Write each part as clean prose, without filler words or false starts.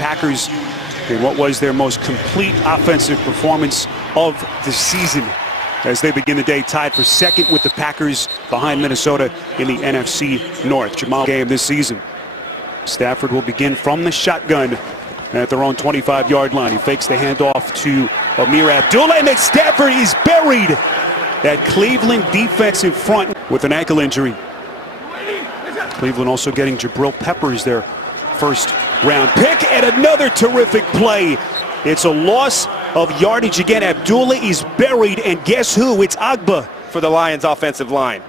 Packers in what was their most complete offensive performance of the season, as they begin the day tied for second with the Packers behind Minnesota in the NFC North. Jamal game this season. Stafford will begin from the shotgun at their own 25-yard line. He fakes the handoff to Ameer Abdullah, and then Stafford is buried. That Cleveland defensive front with an ankle injury. Cleveland also getting Jabril Peppers, their first round pick, and another terrific play. It's a loss of yardage again. Abdullah is buried, and guess who? It's Agba for the Lions offensive line.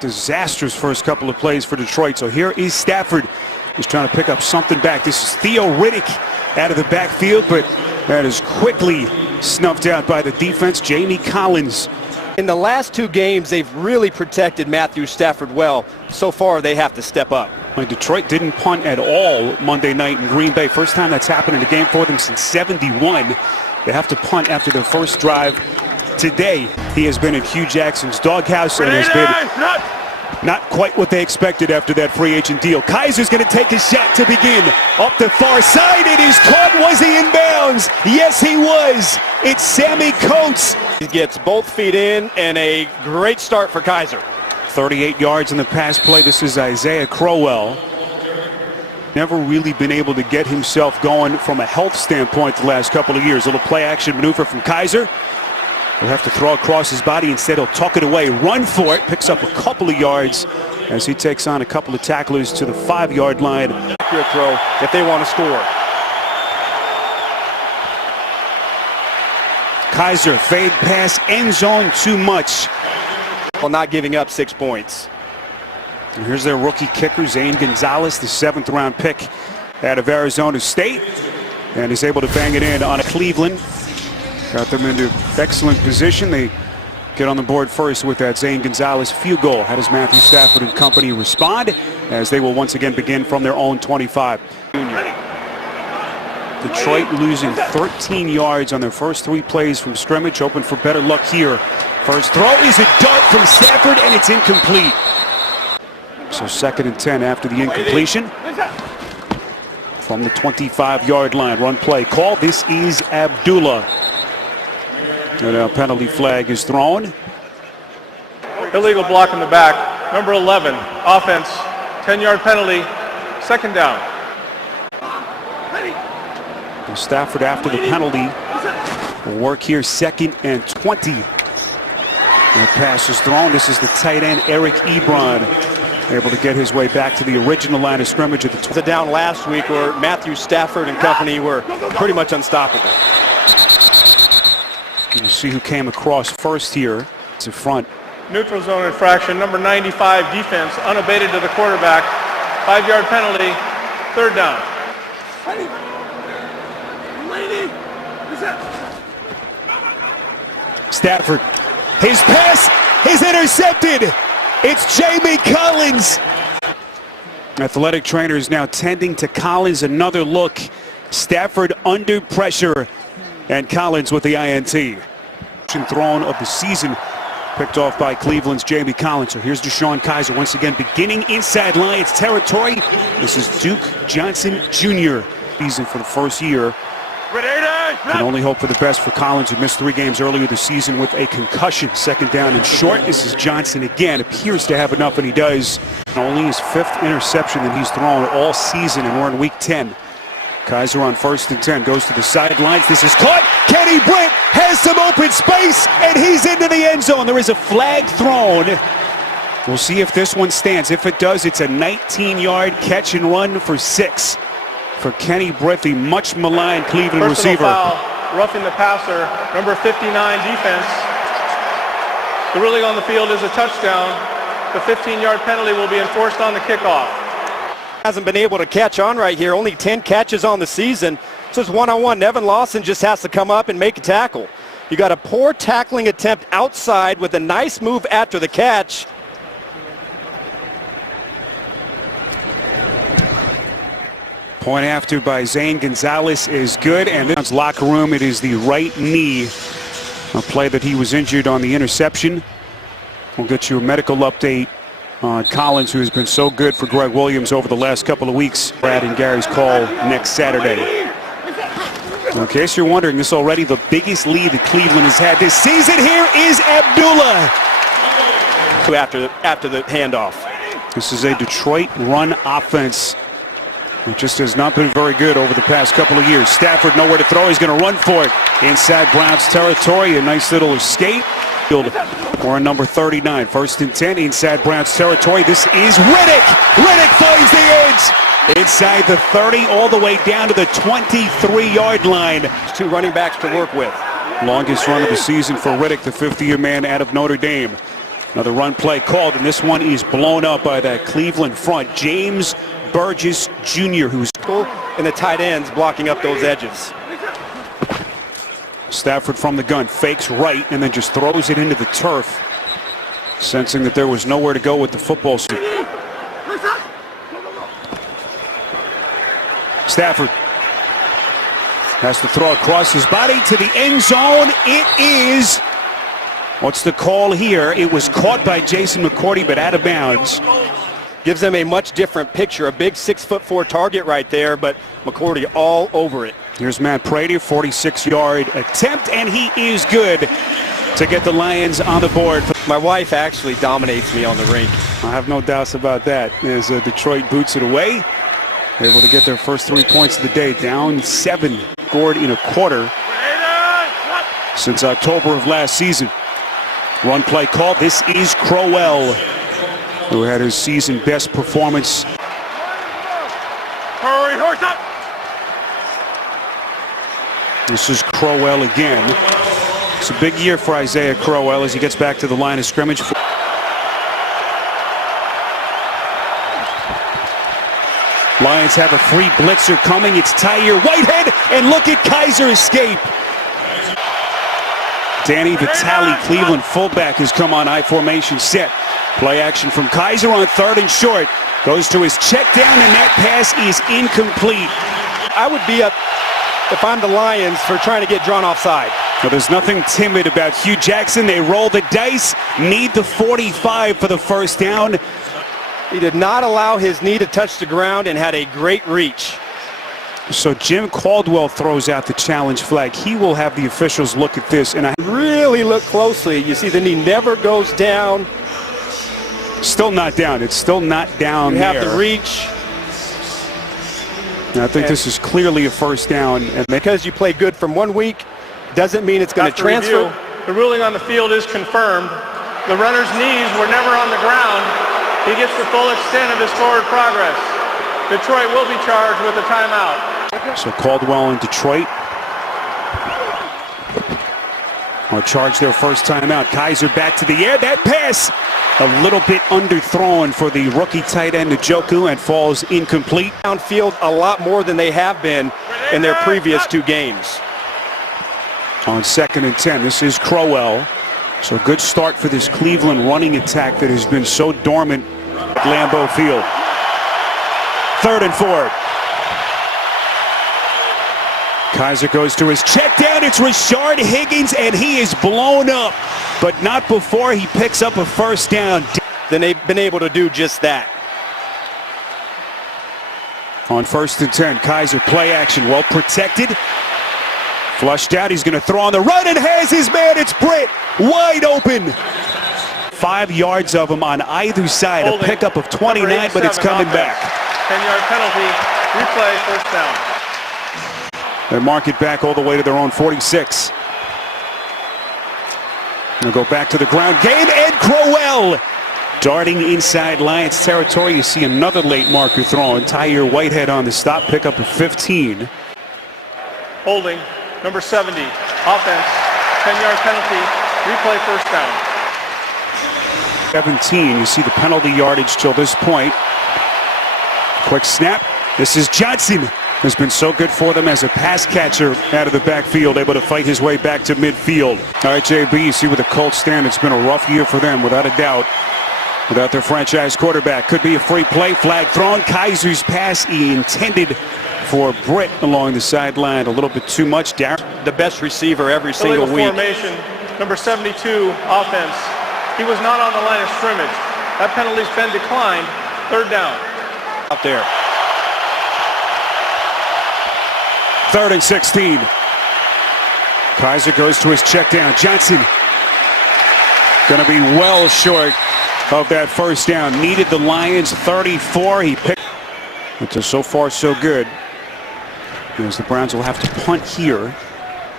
Disastrous first couple of plays for Detroit. So here is Stafford. He's trying to pick up something back. This is Theo Riddick out of the backfield, but that is quickly snuffed out by the defense. Jamie Collins. In the last two games, they've really protected Matthew Stafford well. So far, they have to step up. Detroit didn't punt at all Monday night in Green Bay. First time that's happened in a game for them since '71. They have to punt after their first drive today. He has been in Hugh Jackson's doghouse and has been not quite what they expected after that free agent deal. Kaiser's going to take a shot to begin. Up the far side, it is caught. Was he in bounds? Yes, he was. It's Sammy Coates. He gets both feet in, and a great start for Kaiser. 38 yards in the pass play. This is Isaiah Crowell. Never really been able to get himself going from a health standpoint the last couple of years. A little play action maneuver from Kaiser. He'll have to throw across his body. Instead, he'll tuck it away, run for it, picks up a couple of yards as he takes on a couple of tacklers to the 5-yard line. Accurate throw if they want to score. Kaiser, fade pass, end zone, too much. While not giving up 6 points. And here's their rookie kicker, Zane Gonzalez, the 7th-round pick out of Arizona State. And is able to bang it in on Cleveland. Got them into excellent position. They get on the board first with that Zane Gonzalez field goal. How does Matthew Stafford and company respond as they will once again begin from their own 25? Detroit losing 13 yards on their first 3 plays from scrimmage, hoping for better luck here. First throw is a dart from Stafford, and it's incomplete. So 2nd and 10 after the incompletion. From the 25-yard line, run play call. This is Abdullah. And a penalty flag is thrown. Illegal block in the back. Number 11, offense, 10-yard penalty, 2nd down. And Stafford after the penalty will work here, 2nd and 20. And the pass is thrown. This is the tight end, Eric Ebron, able to get his way back to the original line of scrimmage at the down last week where Matthew Stafford and company were pretty much unstoppable. You see who came across first here. It's in front. Neutral zone infraction, number 95, defense, unabated to the quarterback. 5-yard penalty, 3rd down. Stafford, his pass is intercepted. It's Jamie Collins. Athletic trainers now tending to Collins. Another look. Stafford under pressure. And Collins with the INT. Thrown of the season. Picked off by Cleveland's Jamie Collins. So here's Deshaun Kaiser once again beginning inside Lions territory. This is Duke Johnson Jr. Season for the first year. Can only hope for the best for Collins, who missed 3 games earlier this season with a concussion. 2nd down and short. This is Johnson again. Appears to have enough, and he does. Only his 5th interception that he's thrown all season, and we're in week 10. Kaiser on 1st and 10 goes to the sidelines. This is caught. Kenny Britt has some open space, and he's into the end zone. There is a flag thrown. We'll see if this one stands. If it does, it's a 19-yard catch and run for 6 for Kenny Britt, the much maligned Cleveland receiver. Foul, roughing the passer, number 59 defense. The ruling on the field is a touchdown. The 15-yard penalty will be enforced on the kickoff. Hasn't been able to catch on right here. Only 10 catches on the season. So it's one-on-one. Nevin Lawson just has to come up and make a tackle. You got a poor tackling attempt outside with a nice move after the catch. Point after by Zane Gonzalez is good, and this locker room, it is the right knee. A play that he was injured on the interception. We'll get you a medical update on Collins, who has been so good for Greg Williams over the last couple of weeks. Brad and Gary's call next Saturday. In case you're wondering, this is already the biggest lead that Cleveland has had this season. Here is Abdullah. After the handoff. This is a Detroit run offense. It just has not been very good over the past couple of years. Stafford nowhere to throw. He's going to run for it inside Browns territory. A nice little escape. Or number 39. 1st and 10 inside Browns territory. This is Riddick. Riddick finds the edge. Inside the 30 all the way down to the 23-yard line. 2 running backs to work with. Longest run of the season for Riddick, the 50-year man out of Notre Dame. Another run play called, and this one is blown up by that Cleveland front. James Burgess Jr., who's and the tight ends blocking up those edges. Stafford from the gun, fakes right, and then just throws it into the turf, sensing that there was nowhere to go with the football. Stafford has to throw across his body to the end zone. It is, what's the call here? It was caught by Jason McCourty, but out of bounds. Gives them a much different picture. A big 6'4" target right there, but McCourty all over it. Here's Matt Prater, 46-yard attempt, and he is good to get the Lions on the board. My wife actually dominates me on the rink. I have no doubts about that. As Detroit boots it away, able to get their first 3 points of the day. Down 7, scored in a quarter since October of last season. Run play called. This is Crowell, who had his season best performance. Hurry, horse up! This is Crowell again. It's a big year for Isaiah Crowell as he gets back to the line of scrimmage. Lions have a free blitzer coming. It's Tyre Whitehead, and look at Kaiser escape. Danny Vitale, Cleveland fullback, has come on I formation set. Play action from Kaiser on 3rd and short. Goes to his check down, and that pass is incomplete. I would be up if I'm the Lions for trying to get drawn offside. Well, there's nothing timid about Hugh Jackson. They roll the dice, need the 45 for the first down. He did not allow his knee to touch the ground and had a great reach. So Jim Caldwell throws out the challenge flag. He will have the officials look at this. And I really look closely. You see the knee never goes down. Still not down. It's still not down there. You have the reach. And I think this is clearly a first down. And because you play good from 1 week doesn't mean it's going to transfer. The ruling on the field is confirmed. The runner's knees were never on the ground. He gets the full extent of his forward progress. Detroit will be charged with a timeout. So Caldwell and Detroit are charged their first timeout. Kaiser back to the air. That pass a little bit underthrown for the rookie tight end Njoku, and falls incomplete. Downfield a lot more than they have been in their previous 2 games. On 2nd and 10, this is Crowell. So good start for this Cleveland running attack that has been so dormant at Lambeau Field. 3rd and 4. Kaiser goes to his check down. It's Rashard Higgins, and he is blown up, but not before he picks up a first down. Then they've been able to do just that. On 1st and 10, Kaiser play action, well protected. Flushed out, he's going to throw on the run and has his man. It's Britt, wide open. 5 yards of him on either side. A pickup of 29, but it's coming back. 10-yard penalty, replay, first down. They mark it back all the way to their own 46. They'll go back to the ground game, and Crowell darting inside Lions territory. You see another late marker thrown. Tyre Whitehead on the stop, pickup of 15. Holding, number 70, offense, 10-yard penalty, replay, first down. 17, you see the penalty yardage till this point. Quick snap. This is Johnson. Has been so good for them as a pass catcher out of the backfield, able to fight his way back to midfield. All right, JB, you see where the Colts stand. It's been a rough year for them, without a doubt. Without their franchise quarterback. Could be a free play. Flag thrown. Kaiser's pass intended for Britt along the sideline. A little bit too much. Darren, the best receiver every single week. Formation, number 72, offense. He was not on the line of scrimmage. That penalty's been declined. Third down. Out there. 3rd and 16. Kaiser goes to his check down. Johnson going to be well short of that first down. Needed the Lions 34. He picked. But so far so good. As the Browns will have to punt here.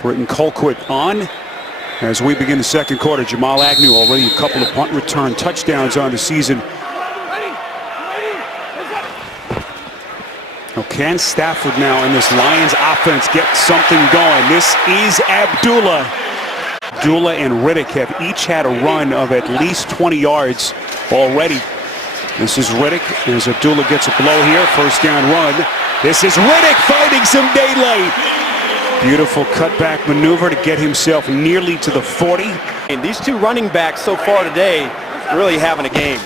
Britton Colquitt on as we begin the second quarter. Jamal Agnew already a couple of punt return touchdowns on the season. Now can Stafford now in this Lions offense get something going? This is Abdullah. Abdullah and Riddick have each had a run of at least 20 yards already. This is Riddick as Abdullah gets a blow here. First down run. This is Riddick finding some daylight. Beautiful cutback maneuver to get himself nearly to the 40. And these two running backs so far today really having a game.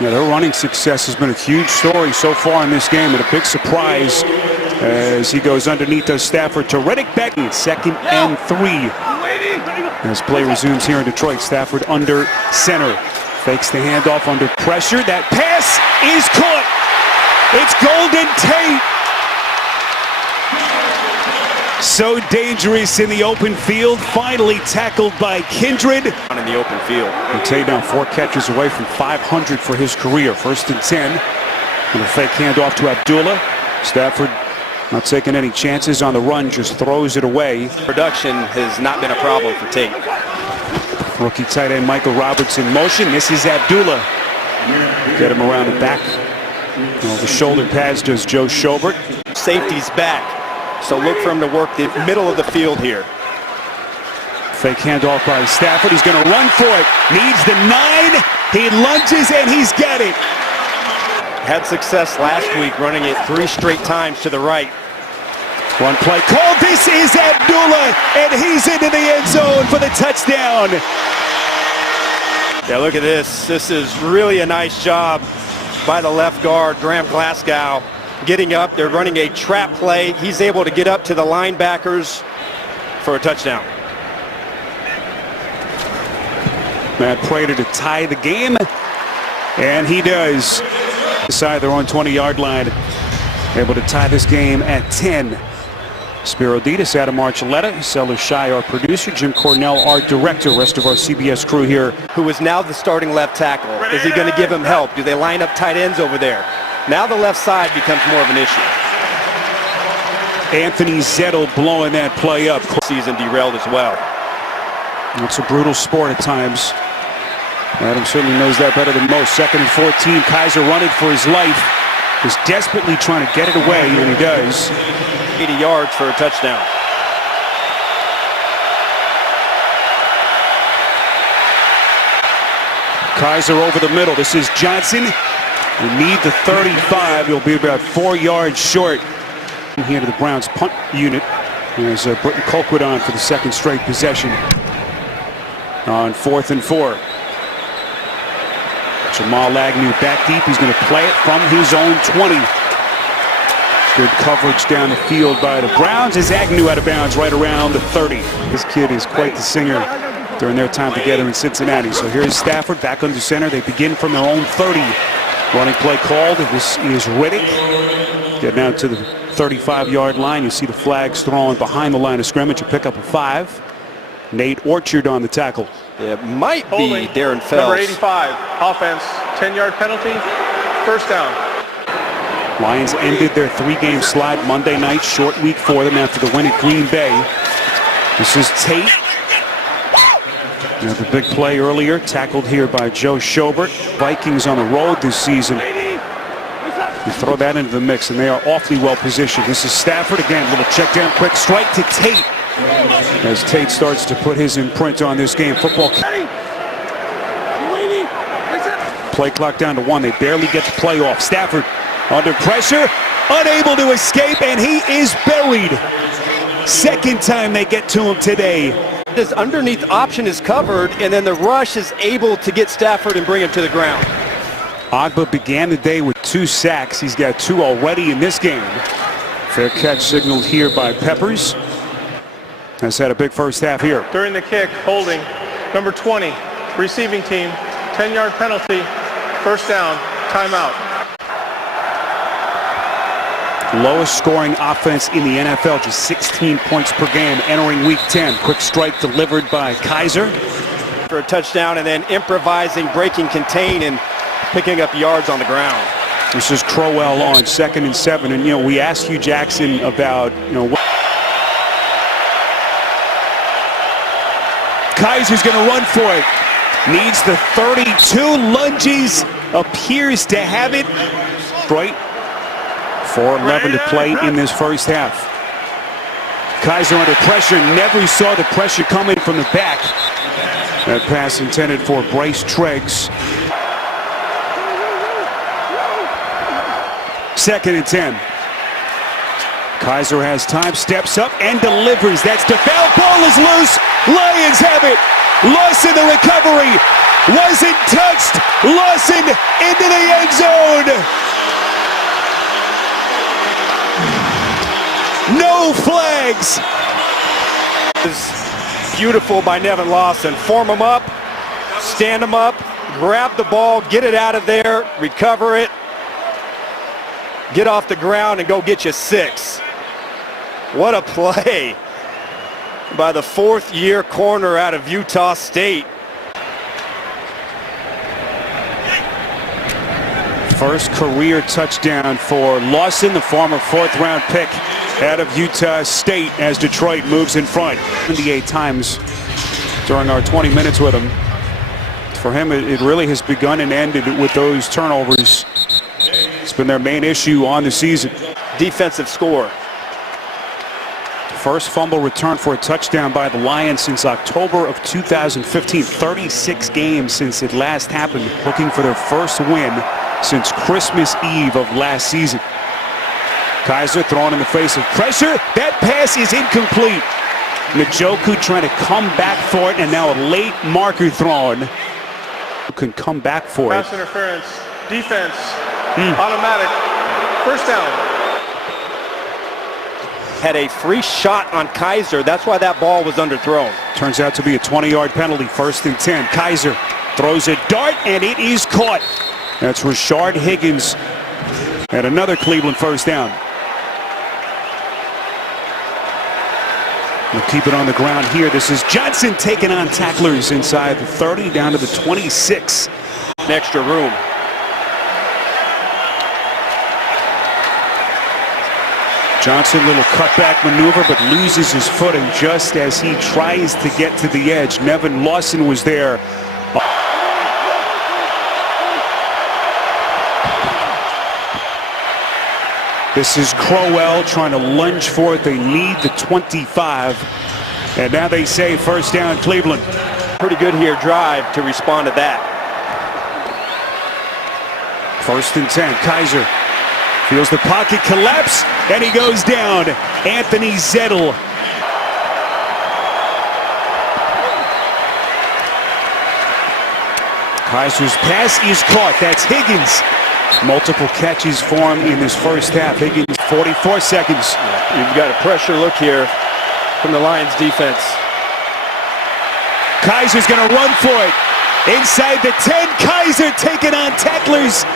Yeah, their running success has been a huge story so far in this game, and a big surprise as he goes underneath of Stafford to Riddick back in 2nd and 3. As play resumes here in Detroit, Stafford under center. Fakes the handoff under pressure. That pass is caught. It's Golden Tate. So dangerous in the open field. Finally tackled by Kindred. In the open field. And Tate now 4 catches away from 500 for his career. 1st and 10. And a fake handoff to Abdullah. Stafford not taking any chances on the run, just throws it away. Production has not been a problem for Tate. Rookie tight end Michael Roberts in motion. This is Abdullah. Get him around the back. Well, the shoulder pads does Joe Schobert. Safety's back, so look for him to work the middle of the field here. Fake handoff by Stafford. He's going to run for it. Needs the 9. He lunges and he's got it. Had success last week running it 3 straight times to the right. One play called. This is Abdullah, and he's into the end zone for the touchdown. Yeah, look at this. This is really a nice job by the left guard, Graham Glasgow, getting up. They're running a trap play. He's able to get up to the linebackers for a touchdown. Matt Prater to tie the game, and he does. Decide their own 20-yard line, able to tie this game at 10. Spiro Ditas, Adam Archuleta, Sellers Shai, our producer, Jim Cornell, our director, rest of our CBS crew here. Who is now the starting left tackle? Is he going to give him help? Do they line up tight ends over there? Now the left side becomes more of an issue. Anthony Zettel blowing that play up. Season derailed as well. It's a brutal sport at times. Adam certainly knows that better than most. 2nd and 14, Kaiser running for his life. Is desperately trying to get it away, and he does. 80 yards for a touchdown. Kaiser over the middle. This is Johnson. We need the 35. He'll be about 4 yards short. Here to the Browns punt unit. There's Britton Colquitt on for the 2nd straight possession. On 4th and 4. Jamal Agnew back deep. He's going to play it from his own 20. Good coverage down the field by the Browns as Agnew out of bounds right around the 30. This kid is quite the singer during their time together in Cincinnati. So here's Stafford back under center. They begin from their own 30. Running play called. This is Riddick. Getting out to the 35-yard line. You see the flags thrown behind the line of scrimmage. A pickup of 5. Nate Orchard on the tackle. It might be Holding. Darren Fells. Number 85, offense, 10-yard penalty, first down. Lions ended their 3-game slide Monday night, short week for them after the win at Green Bay. This is Tate. The big play earlier, tackled here by Joe Schobert. Vikings on the road this season. You throw that into the mix, and they are awfully well positioned. This is Stafford again, little check down, quick strike to Tate. As Tate starts to put his imprint on this game. Football. Play clock down to 1. They barely get the play off. Stafford under pressure, unable to escape, and he is buried. 2nd time they get to him today. This underneath option is covered, and then the rush is able to get Stafford and bring him to the ground. Agba began the day with 2 sacks. He's got 2 already in this game. Fair catch signaled here by Peppers. Has had a big first half here. During the kick, holding, number 20, receiving team, 10-yard penalty, first down, timeout. Lowest scoring offense in the NFL, just 16 points per game entering week 10. Quick strike delivered by Kaiser. For a touchdown and then improvising, breaking contain, and picking up yards on the ground. This is Crowell on 2nd and 7. And, we asked Hugh Jackson about, what Kaiser's going to run for it. Needs the 32, lunges, appears to have it. Right. 4:11 to play in this first half. Kaiser under pressure, never saw the pressure coming from the back. That pass intended for Bryce Treggs. 2nd and 10. Kaiser has time, steps up and delivers. That's the foul. Ball is loose. Lions have it. Lawson the recovery. Wasn't touched. Lawson into the end zone. No flags. Beautiful by Nevin Lawson. Form him up, stand him up, grab the ball, get it out of there, recover it, get off the ground and go get you 6. What a play by the 4th-year corner out of Utah State. First career touchdown for Lawson, the former 4th-round pick out of Utah State, as Detroit moves in front 78 times during our 20 minutes with him. For him, it really has begun and ended with those turnovers. It's been their main issue on the season. Defensive score. First fumble return for a touchdown by the Lions since October of 2015. 36 games since it last happened, looking for their first win since Christmas Eve of last season. Kaiser thrown in the face of pressure. That pass is incomplete. Njoku trying to come back for it, and now a late marker thrown. Can come back for it. Pass interference, defense, automatic, first down. Had a free shot on Kaiser. That's why that ball was underthrown. Turns out to be a 20-yard penalty. 1st and 10. Kaiser throws a dart, and it is caught. That's Rashard Higgins. And another Cleveland first down. We'll keep it on the ground here. This is Johnson taking on tacklers inside the 30 down to the 26. An extra room. Johnson, little cutback maneuver, but loses his footing just as he tries to get to the edge. Nevin Lawson was there. This is Crowell trying to lunge for it. They need the 25. And now they say first down Cleveland. Pretty good here drive to respond to that. 1st and 10. Kaiser feels the pocket collapse, and he goes down. Anthony Zettel. Kaiser's pass is caught. That's Higgins. Multiple catches for him in this first half. Higgins, 44 seconds. You've got a pressure look here from the Lions defense. Kaiser's going to run for it. Inside the 10, Kaiser taking on tacklers.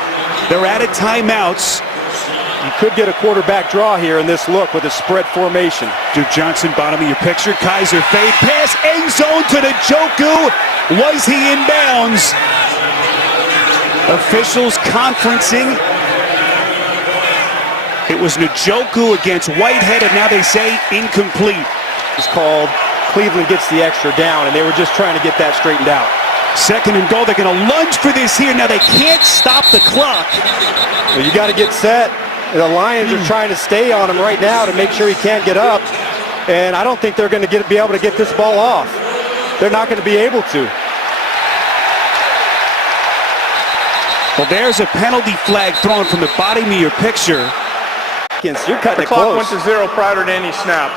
They're out of timeouts. You could get a quarterback draw here in this look with a spread formation. Duke Johnson, bottom of your picture. Kaiser fade pass, end zone to Njoku. Was he in bounds? Officials conferencing. It was Njoku against Whitehead, and now they say incomplete. It's called. Cleveland gets the extra down, and they were just trying to get that straightened out. 2nd and goal. They're going to lunge for this here. Now they can't stop the clock. Well, you got to get set. The Lions are trying to stay on him right now to make sure he can't get up, and I don't think they're going to be able to get this ball off. They're not going to be able to. Well, there's a penalty flag thrown from the bottom of your picture. You're cutting The it clock close. went to 0 prior to any snap.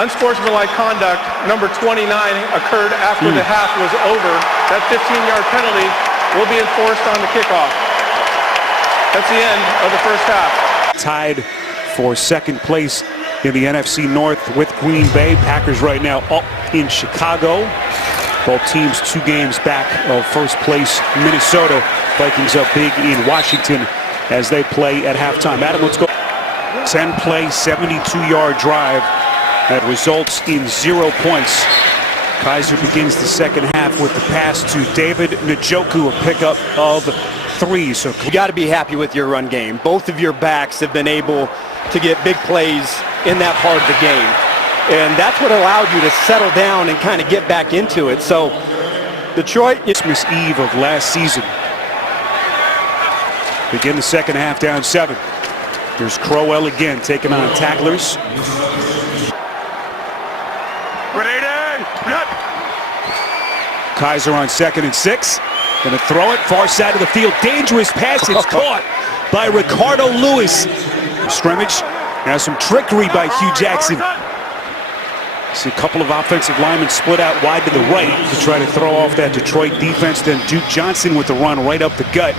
Unsportsmanlike conduct, number 29, occurred after the half was over. That 15-yard penalty will be enforced on the kickoff. That's the end of the first half. Tied for 2nd place in the NFC North with Green Bay. Packers right now up in Chicago. Both teams 2 games back of first place Minnesota. Vikings up big in Washington as they play at halftime. Adam, let's go. 10-play, 72-yard drive that results in 0 points. Kaiser begins the second half with the pass to David Njoku, a pickup of 3. So you got to be happy with your run game. Both of your backs have been able to get big plays in that part of the game. And that's what allowed you to settle down and kind of get back into it. So Detroit, Christmas Eve of last season. Begin the second half down 7. Here's Crowell again taking on tacklers. Kaiser on 2nd and 6. Going to throw it far side of the field. Dangerous pass. It's caught by Ricardo Lewis. Scrimmage. Now some trickery by Hugh Jackson. See a couple of offensive linemen split out wide to the right to try to throw off that Detroit defense. Then Duke Johnson with the run right up the gut.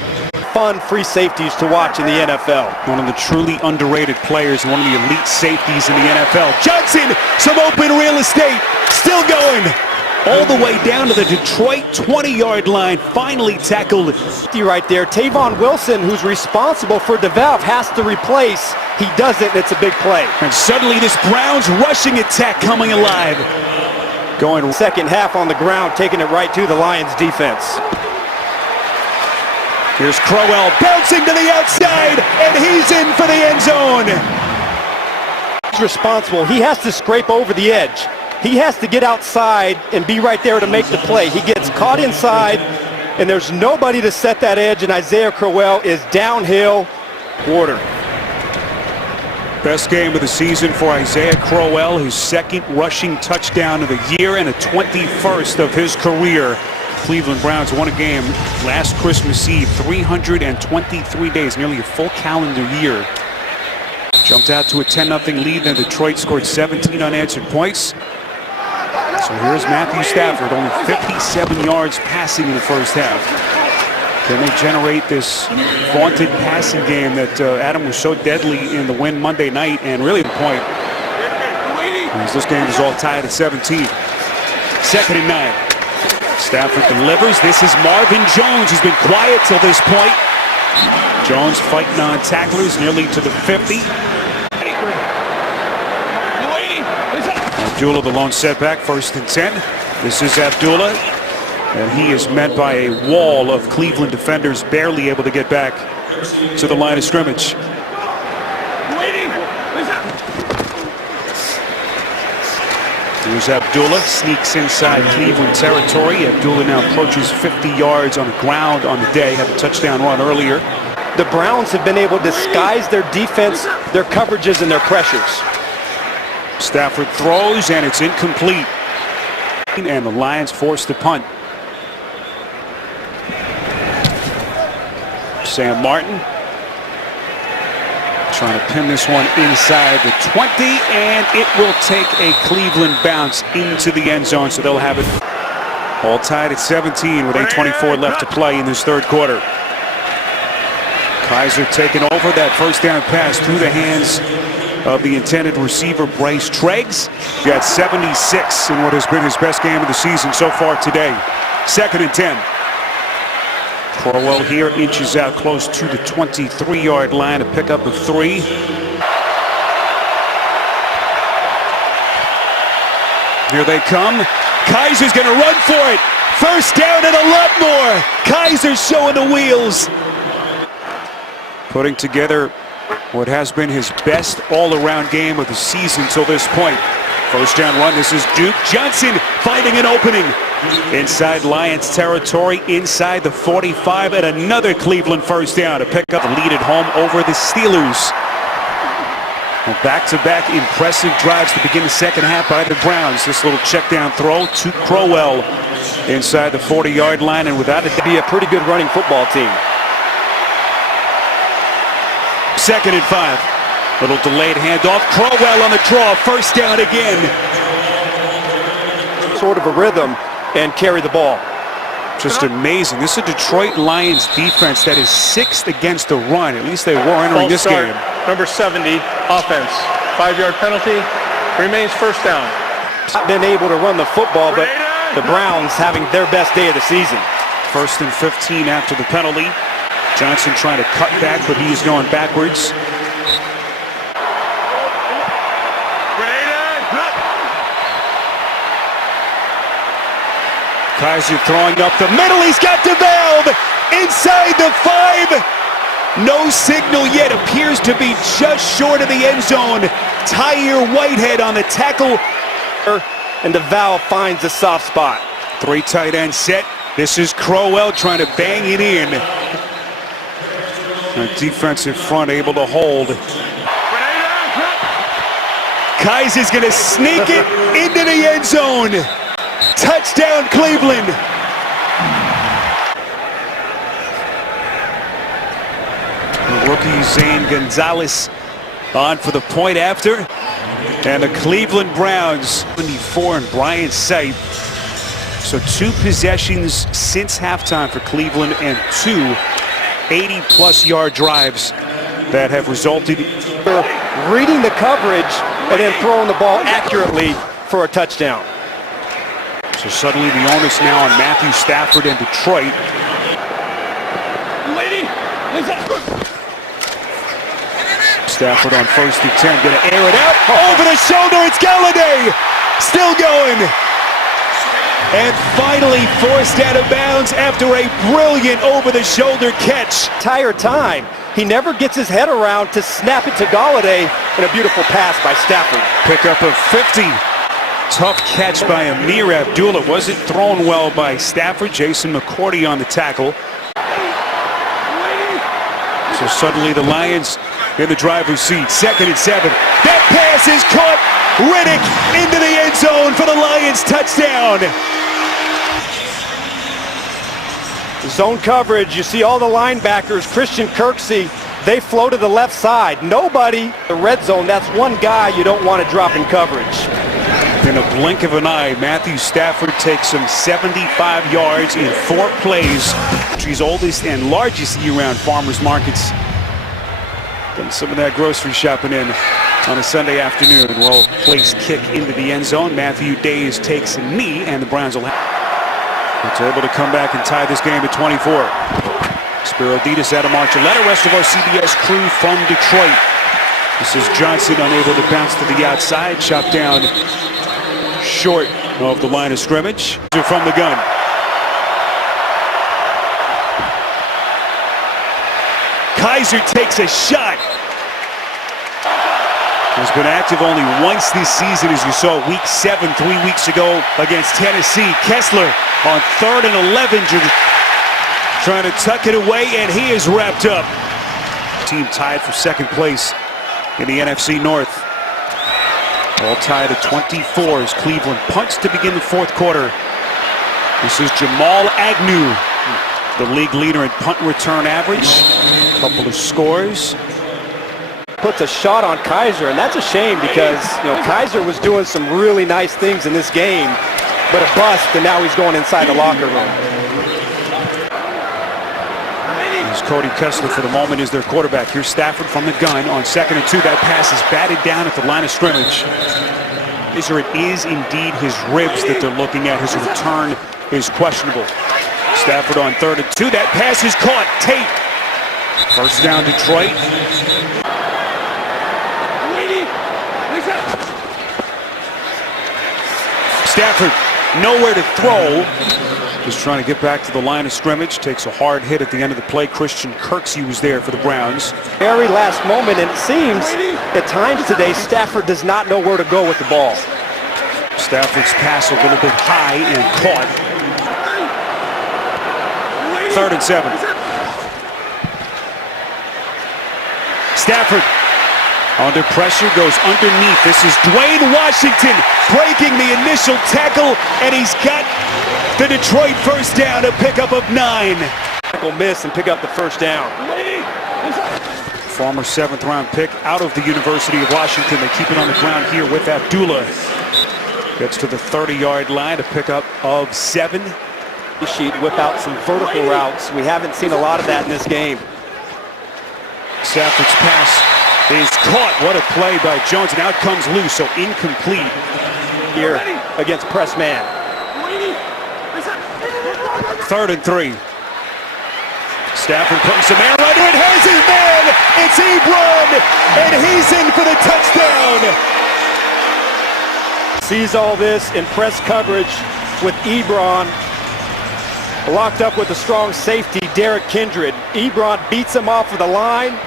Fun free safeties to watch in the NFL. One of the truly underrated players and one of the elite safeties in the NFL. Johnson, some open real estate. Still going. All the way down to the Detroit 20-yard line. Finally tackled. Right there. Tavon Wilson, who's responsible for DeValve, has to replace. He does it, and it's a big play. And suddenly this Browns rushing attack coming alive. Going second half on the ground, taking it right to the Lions defense. Here's Crowell bouncing to the outside, and he's in for the end zone. He's responsible. He has to scrape over the edge. He has to get outside and be right there to make the play. He gets caught inside, and there's nobody to set that edge, and Isaiah Crowell is downhill. Quarter. Best game of the season for Isaiah Crowell, his 2nd rushing touchdown of the year and a 21st of his career. Cleveland Browns won a game last Christmas Eve, 323 days, nearly a full calendar year. Jumped out to a 10-0 lead, then Detroit scored 17 unanswered points. So here's Matthew Stafford, only 57 yards passing in the first half. Can they generate this vaunted passing game that Adam was so deadly in the win Monday night, and really the point is this game is all tied at 17. 2nd and 9. Stafford delivers. This is Marvin Jones. He's been quiet till this point. Jones fighting on tacklers nearly to the 50. Abdullah the lone setback, 1st and 10. This is Abdullah, and he is met by a wall of Cleveland defenders, barely able to get back to the line of scrimmage. Here's Abdullah, sneaks inside Cleveland territory. Abdullah now approaches 50 yards on the ground on the day, had a touchdown run earlier. The Browns have been able to disguise their defense, their coverages, and their pressures. Stafford throws, and it's incomplete. And the Lions force the punt. Sam Martin trying to pin this one inside the 20, and it will take a Cleveland bounce into the end zone, so they'll have it all tied at 17 with 8:24 left to play in this 3rd quarter. Kaiser taking over that first down pass through the hands of the intended receiver, Bryce Treggs. He got 76 in what has been his best game of the season so far today. 2nd and 10. Crowell here inches out close to the 23-yard line, a pickup of 3. Here they come. Kaiser's going to run for it. First down and a lot more. Kaiser's showing the wheels. Putting together what has been his best all-around game of the season till this point. First down run. This is Duke Johnson finding an opening inside Lions territory, inside the 45, and another Cleveland first down to pick up a lead at home over the Steelers. Back-to-back impressive drives to begin the second half by the Browns. This little check down throw to Crowell inside the 40-yard line, and without it, be a pretty good running football team. 2nd and 5. Little delayed handoff. Crowell on the draw. First down again. Sort of a rhythm and carry the ball. Just amazing. This is a Detroit Lions defense that is 6th against the run. At least they were entering this game. Number 70, offense. 5-yard penalty. Remains first down. Not been able to run the football, but the Browns having their best day of the season. 1st and 15 after the penalty. Johnson trying to cut back, but he is going backwards. Kaiser throwing up the middle. He's got DeValve inside the 5. No signal yet. Appears to be just short of the end zone. Tyre Whitehead on the tackle. And DeValve finds the soft spot. 3 tight end set. This is Crowell trying to bang it in. The defensive front able to hold. Kaiser's going to sneak it into the end zone. Touchdown, Cleveland. The rookie Zane Gonzalez on for the point after. And the Cleveland Browns, 74 in Bryant's sight. So 2 possessions since halftime for Cleveland and 2 80-plus yard drives that have resulted in reading the coverage and then throwing the ball accurately for a touchdown. So suddenly the onus now on Matthew Stafford and Detroit. Stafford on 1st and 10, going to air it out. Over the shoulder, it's Galladay. Still going. And finally forced out of bounds after a brilliant over-the-shoulder catch. Entire time, he never gets his head around to snap it to Galladay, and a beautiful pass by Stafford. Pickup of 50. Tough catch by Amir Abdullah. Wasn't thrown well by Stafford. Jason McCourty on the tackle. So suddenly the Lions in the driver's seat. 2nd and 7. That pass is caught. Riddick into the end zone for the Lions touchdown. Zone coverage, you see all the linebackers, Christian Kirksey, they flow to the left side. Nobody, the red zone, that's one guy you don't want to drop in coverage. In a blink of an eye, Matthew Stafford takes some 75 yards in 4 plays. Country's oldest and largest year-round farmers markets. Getting some of that grocery shopping in on a Sunday afternoon. Well, place kick into the end zone. Matthew Days takes a knee, and the Browns will have. It's able to come back and tie this game at 24. Spiro Ditas, Adam Archuleta, rest of our CBS crew from Detroit. This is Johnson unable to bounce to the outside, chopped down short of the line of scrimmage. From the gun. Kaiser takes a shot. Has been active only once this season, as you saw week 7 3 weeks ago against Tennessee. Kessler on 3rd and 11, trying to tuck it away, and he is wrapped up. Team tied for 2nd place in the NFC North. All tied at 24 as Cleveland punts to begin the 4th quarter. This is Jamal Agnew, the league leader in punt return average. A couple of scores. Puts a shot on Kaiser, and that's a shame because, Kaiser was doing some really nice things in this game, but a bust, and now he's going inside the locker room. Here's Cody Kessler for the moment is their quarterback. Here's Stafford from the gun on 2nd and 2. That pass is batted down at the line of scrimmage. It is indeed his ribs that they're looking at. His return is questionable. Stafford on 3rd and 2. That pass is caught. Tate. 1st down, Detroit. Stafford nowhere to throw. Just trying to get back to the line of scrimmage. Takes a hard hit at the end of the play. Christian Kirksey was there for the Browns. Very last moment, and it seems at times today Stafford does not know where to go with the ball. Stafford's pass a little bit high and caught. 3rd and 7. Stafford under pressure, goes underneath. This is Dwayne Washington breaking the initial tackle, and he's got the Detroit 1st down, a pickup of 9. Tackle miss and pick up the 1st down. Former 7th round pick out of the University of Washington. They keep it on the ground here with Abdullah. Gets to the 30-yard line, a pickup of 7. She'd whip out some vertical routes. We haven't seen a lot of that in this game. Stafford's pass is caught. What a play by Jones, and out comes loose, so incomplete here against press man. 3rd and 3. Stafford putting some air under it. Has his man. It's Ebron, and he's in for the touchdown. Sees all this in press coverage with Ebron locked up with a strong safety, Derek Kindred. Ebron beats him off of the line.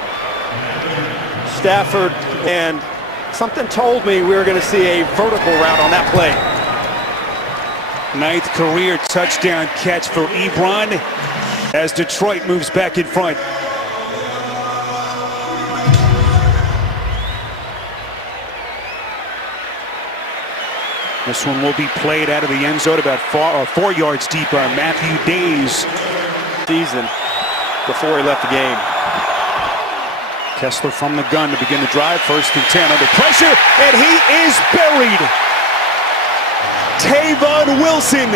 Stafford, and something told me we were going to see a vertical route on that play. 9th career touchdown catch for Ebron as Detroit moves back in front. This one will be played out of the end zone about 4 yards deep by Matthew Days. Season before he left the game. Kessler from the gun to begin the drive. 1st and 10 under pressure, and he is buried. Tavon Wilson.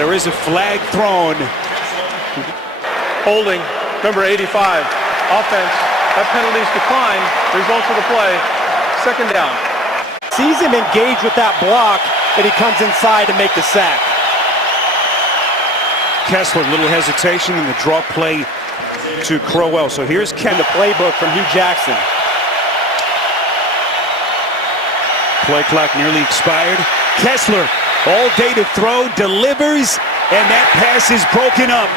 There is a flag thrown. Holding, number 85. Offense, that penalty's declined. Results of the play, 2nd down. Sees him engage with that block, and he comes inside to make the sack. Kessler, little hesitation in the draw play to Crowell. So here's Ken. The playbook from Hugh Jackson. Play clock nearly expired. Kessler, all day to throw, delivers, and that pass is broken up.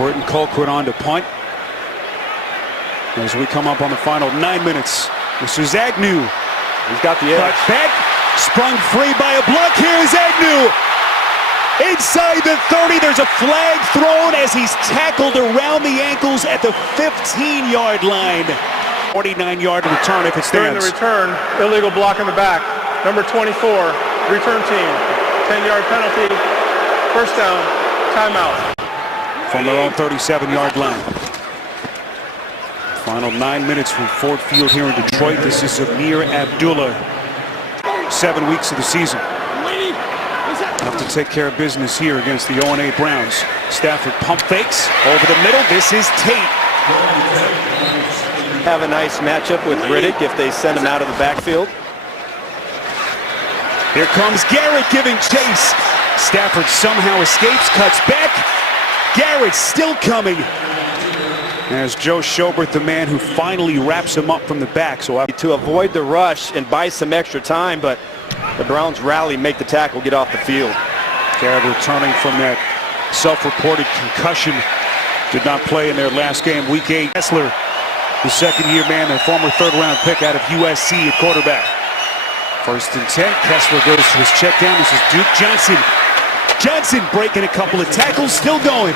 Burton Colquitt on to punt. As we come up on the final 9 minutes, this is Agnew. He's got the edge. Cut back, sprung free by a block. Here is Agnew. Inside the 30, there's a flag thrown as he's tackled around the ankles at the 15-yard line. 49-yard return if it During stands. the return, illegal block in the back. Number 24, return team. 10-yard penalty, 1st down, timeout. From their own 37-yard line. Final 9 minutes from Ford Field here in Detroit. This is Amir Abdullah. 7 weeks of the season. Have to take care of business here against the 0-8 Browns. Stafford pump fakes over the middle. This is Tate. Have a nice matchup with Riddick if they send him out of the backfield. Here comes Garrett giving chase. Stafford somehow escapes, cuts back. Garrett still coming. As Joe Schobert, the man who finally wraps him up from the back. So to avoid the rush and buy some extra time, but the Browns rally, make the tackle, get off the field. Garrett returning from that self-reported concussion. Did not play in their last game, Week 8. Kessler, the 2nd-year man, the former 3rd-round pick out of USC at quarterback. 1st and 10, Kessler goes to his check down. This is Duke Johnson. Johnson breaking a couple of tackles, still going.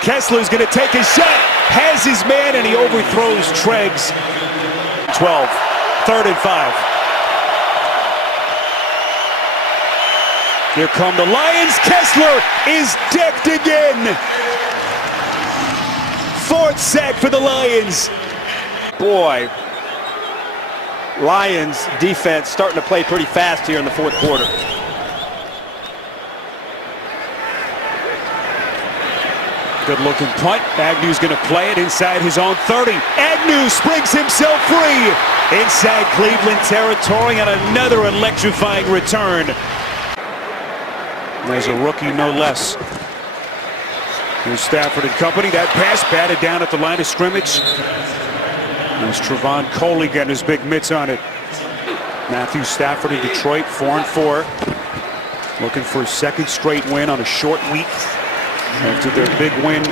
Kessler's going to take a shot, has his man, and he overthrows Treggs. 12, 3rd and 5. Here come the Lions. Kessler is decked again. 4th sack for the Lions. Boy, Lions defense starting to play pretty fast here in the 4th quarter. Good looking punt. Agnew's going to play it inside his own 30. Agnew springs himself free inside Cleveland territory on another electrifying return. There's a rookie, no less. Here's Stafford and company. That pass batted down at the line of scrimmage. There's Trevon Coley getting his big mitts on it. Matthew Stafford in Detroit, 4-4. Looking for his 2nd straight win on a short week after their big win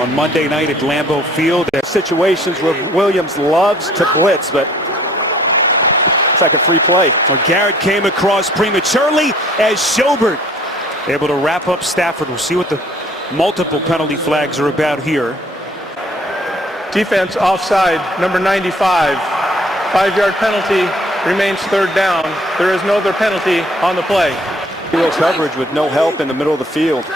on Monday night at Lambeau Field. Situations where Williams loves to blitz, but it's like a free play. Well, Garrett came across prematurely as Schobert able to wrap up Stafford. We'll see what the multiple penalty flags are about here. Defense offside, number 95. 5-yard penalty, remains 3rd down. There is no other penalty on the play. Field coverage with no help in the middle of the field.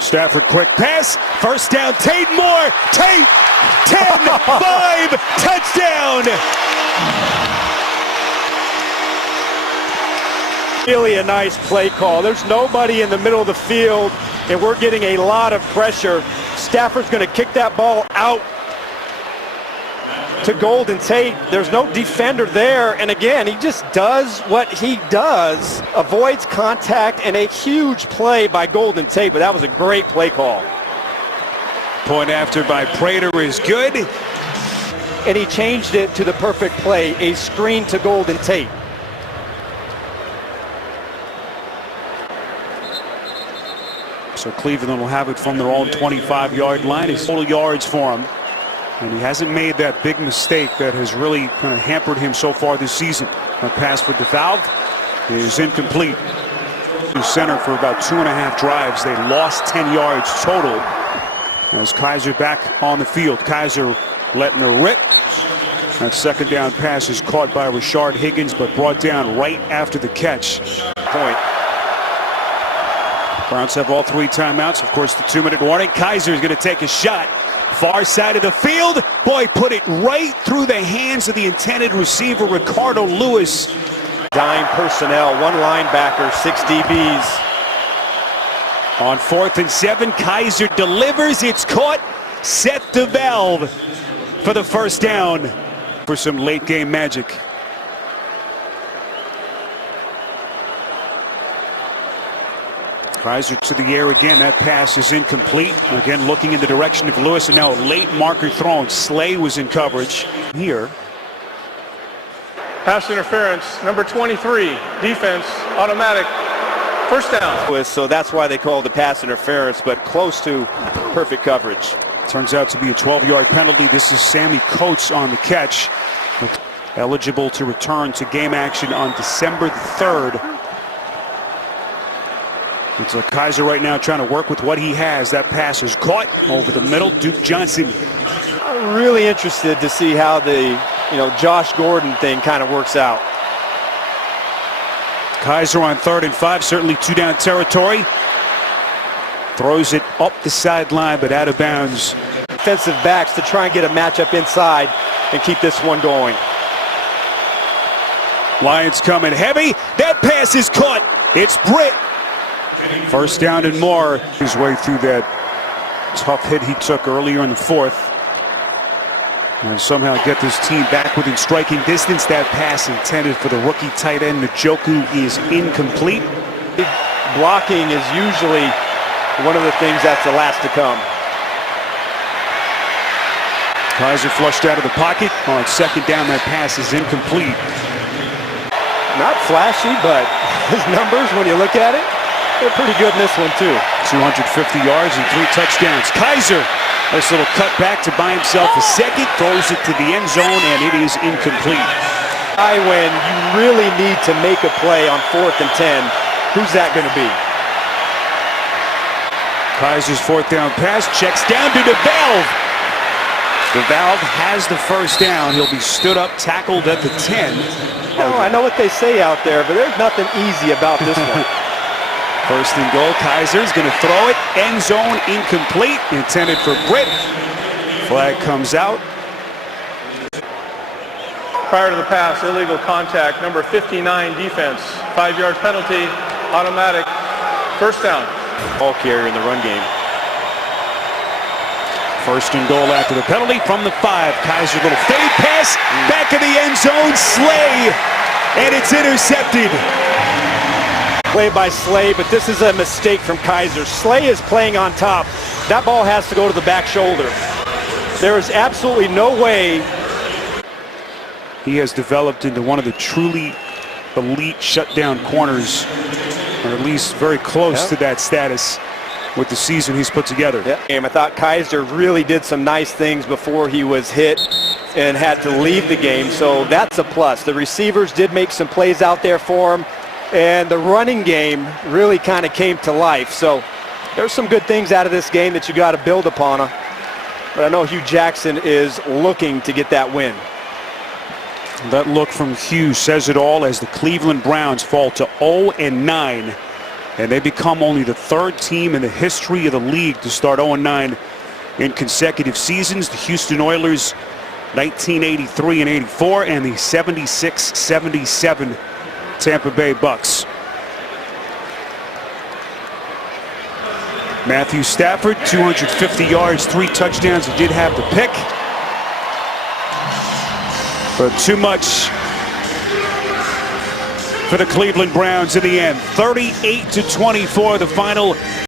Stafford quick pass, 1st down, Tate Moore, Tate, 10-5, touchdown. Really a nice play call. There's nobody in the middle of the field, and we're getting a lot of pressure. Stafford's going to kick that ball out to Golden Tate. There's no defender there, and again, he just does what he does, avoids contact, and a huge play by Golden Tate, but that was a great play call. Point after by Prater is good. And he changed it to the perfect play, a screen to Golden Tate. So Cleveland will have it from their own 25-yard line. His total yards for him. And he hasn't made that big mistake that has really kind of hampered him so far this season. A pass for DeValve is incomplete. To center for about 2.5 drives. They lost 10 yards total. As Kaiser back on the field. Kaiser letting her rip. That second down pass is caught by Rashard Higgins, but brought down right after the catch. Point. Browns have all 3 timeouts. Of course, the 2-minute warning. Kaiser is going to take a shot. Far side of the field. Boy, put it right through the hands of the intended receiver, Ricardo Lewis. Dime personnel, 1 linebacker, 6 DBs. On 4th and 7, Kaiser delivers. It's caught. Seth DeValve for the first down for some late game magic. Kaiser to the air again. That pass is incomplete. Again, looking in the direction of Lewis, and now a late marker thrown. Slay was in coverage here. Pass interference, number 23, defense, automatic, first down. So that's why they called the pass interference, but close to perfect coverage. Turns out to be a 12-yard penalty. This is Sammy Coates on the catch. Eligible to return to game action on December 3rd. It's like Kaiser right now trying to work with what he has. That pass is caught over the middle. Duke Johnson. I'm really interested to see how the Josh Gordon thing kind of works out. Kaiser on 3rd and 5, certainly 2-down territory. Throws it up the sideline, but out of bounds. Defensive backs to try and get a matchup inside and keep this one going. Lions coming heavy. That pass is caught. It's Britt. First down and more. His way through that tough hit he took earlier in the 4th. And somehow get this team back within striking distance. That pass intended for the rookie tight end Njoku is incomplete. Blocking is usually one of the things that's the last to come. Kaiser flushed out of the pocket. On 2nd down, that pass is incomplete. Not flashy, but his numbers, when you look at it, they're pretty good in this one too. 250 yards and 3 touchdowns. Kaiser, nice little cut back to buy himself a second, throws it to the end zone, and it is incomplete. When you really need to make a play on 4th and 10, who's that going to be? Kaiser's 4th down pass checks down to DeValve. DeValve has the first down. He'll be stood up, tackled at the 10. Oh, I know what they say out there, but there's nothing easy about this one. First and goal. Kaiser's going to throw it. End zone incomplete. Intended for Britt. Flag comes out. Prior to the pass, illegal contact, number 59, defense, 5-yard penalty, automatic, first down. Ball carrier in the run game. First and goal after the penalty from the 5. Kaiser, little fade pass. Back of the end zone. Slay. And it's intercepted. Play by Slay, but this is a mistake from Kaiser. Slay is playing on top. That ball has to go to the back shoulder. There is absolutely no way. He has developed into one of the truly elite shutdown corners, or at least very close to that status with the season he's put together. I thought Kaiser really did some nice things before he was hit and had to leave the game, so that's a plus. The receivers did make some plays out there for him, and the running game really kind of came to life. So there's some good things out of this game that you got to build upon. But I know Hugh Jackson is looking to get that win. That look from Hugh says it all as the Cleveland Browns fall to 0-9, and they become only the 3rd team in the history of the league to start 0-9 in consecutive seasons. The Houston Oilers 1983 and 84, and the 76-77 Tampa Bay Bucks. Matthew Stafford, 250 yards, 3 touchdowns. He did have the pick, but too much for the Cleveland Browns in the end. 38-24, the final.